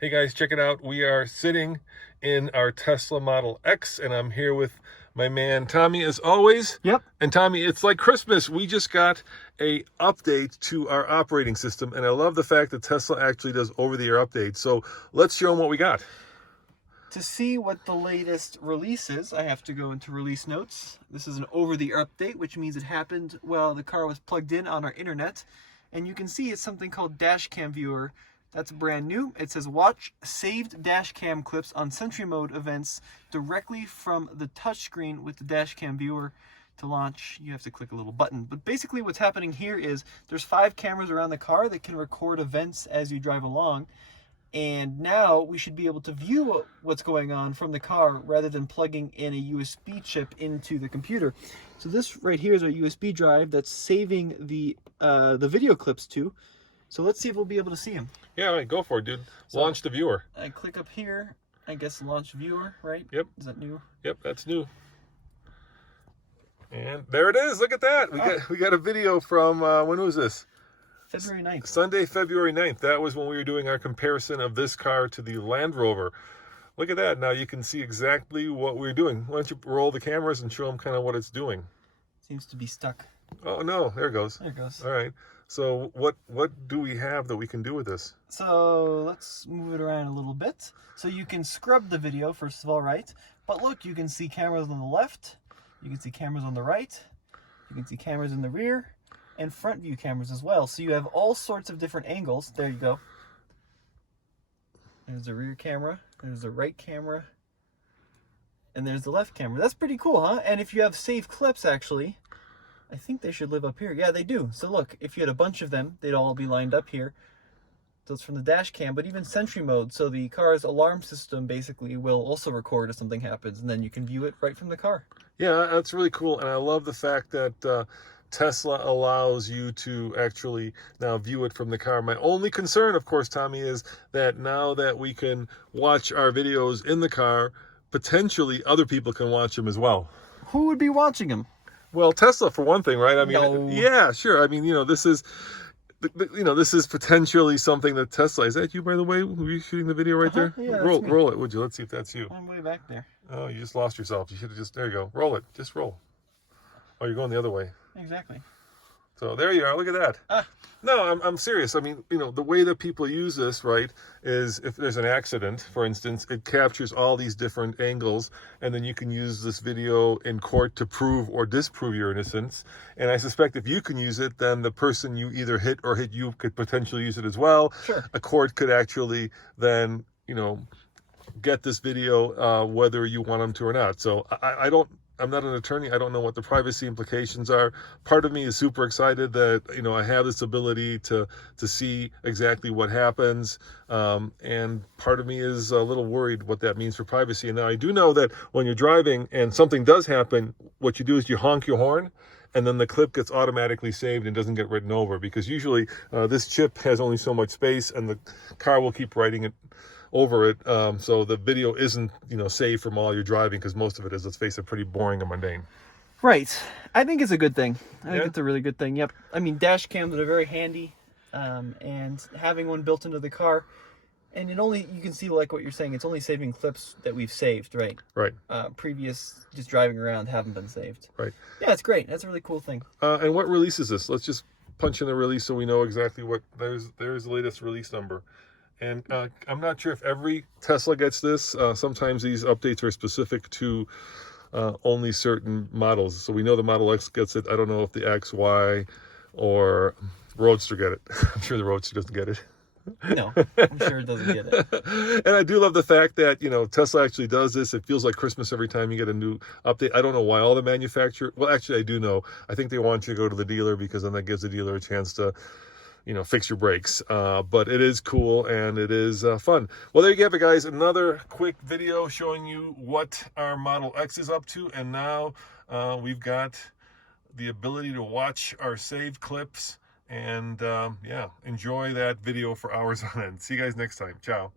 Hey guys, check it out. We are sitting in our Tesla Model X, and I'm here with my man Tommy as always. Yep. And Tommy, it's like Christmas. We just got a update to our operating system, and I love the fact that Tesla actually does over-the-air updates. So let's show them what we got. To see what the latest release is, I have to go into release notes. This is an over-the-air update, which means it happened while the car was plugged in on our internet. And you can see it's something called Dashcam Viewer. That's brand new. It says watch saved dashcam clips on Sentry Mode events directly from the touchscreen with the Dashcam Viewer. To launch, you have to click a little button. But basically what's happening here is there's 5 cameras around the car that can record events as you drive along. And now we should be able to view what's going on from the car rather than plugging in a USB chip into the computer. So this right here is our USB drive that's saving the video clips to. So let's see if we'll be able to see them. Yeah, all right, go for it, dude. So launch the viewer. I click up here, I guess launch viewer, right? Yep. Is that new? Yep, that's new. And there it is. Look at that. We got a video from when was this? February 9th. Sunday, February 9th. That was when we were doing our comparison of this car to the Land Rover. Look at that. Now you can see exactly what we're doing. Why don't you roll the cameras and show them kind of what it's doing. Seems to be stuck. Oh, no. There it goes. There it goes. All right. So what do we have that we can do with this? So let's move it around a little bit. So you can scrub the video, first of all, right? But look, you can see cameras on the left. You can see cameras on the right. You can see cameras in the rear. And front view cameras as well. So you have all sorts of different angles. There you go. There's the rear camera. There's the right camera. And there's the left camera. That's pretty cool, huh? And if you have saved clips, actually, I think they should live up here. Yeah, they do. So look, if you had a bunch of them, they'd all be lined up here. Those from the dash cam, but even Sentry Mode. So the car's alarm system basically will also record if something happens, and then you can view it right from the car. Yeah, that's really cool. And I love the fact that Tesla allows you to actually now view it from the car. My only concern, of course, Tommy, is that now that we can watch our videos in the car, potentially other people can watch them as well. Who would be watching them? Well, Tesla for one thing, right? I mean, No. Yeah, sure. I mean, this is, this is potentially something that Tesla. Is that you, by the way? Were you shooting the video right there? Yeah, roll it, would you? Let's see if that's you. I'm way back there. Oh, you just lost yourself. You should have there you go. Roll it. Just roll. Oh, you're going the other way. Exactly. So there you are. Look at that. No, I'm serious. I mean, the way that people use this, right, is if there's an accident, for instance, it captures all these different angles, and then you can use this video in court to prove or disprove your innocence. And I suspect if you can use it, then the person you either hit or hit you could potentially use it as well. Sure. A court could actually then, get this video whether you want them to or not. So I'm not an attorney. I don't know what the privacy implications are. Part of me is super excited that, I have this ability to see exactly what happens. And part of me is a little worried what that means for privacy. And now I do know that when you're driving and something does happen, what you do is you honk your horn, and then the clip gets automatically saved and doesn't get written over, because usually this chip has only so much space and the car will keep writing it over it, so the video isn't saved from all your driving, because most of it is, let's face it, pretty boring and mundane. Right. I think it's a good thing. I think it's a really good thing. Yep. I mean, dash cams are very handy, and having one built into the car, and you can see, like what you're saying, it's only saving clips that we've saved, right? Right. Previous just driving around haven't been saved. Right. Yeah, it's great. That's a really cool thing. And what release is this? Let's just punch in the release so we know exactly what there's the latest release number. And I'm not sure if every Tesla gets this. Sometimes these updates are specific to only certain models. So we know the Model X gets it. I don't know if the X, Y, or Roadster get it. I'm sure the Roadster doesn't get it. No, I'm sure it doesn't get it. And I do love the fact that, Tesla actually does this. It feels like Christmas every time you get a new update. I don't know why all the manufacturers... Well, actually, I do know. I think they want you to go to the dealer, because then that gives the dealer a chance to fix your brakes. But it is cool and it is fun. Well, there you have it, guys. Another quick video showing you what our Model X is up to. And now we've got the ability to watch our saved clips and, yeah, enjoy that video for hours on end. See you guys next time. Ciao.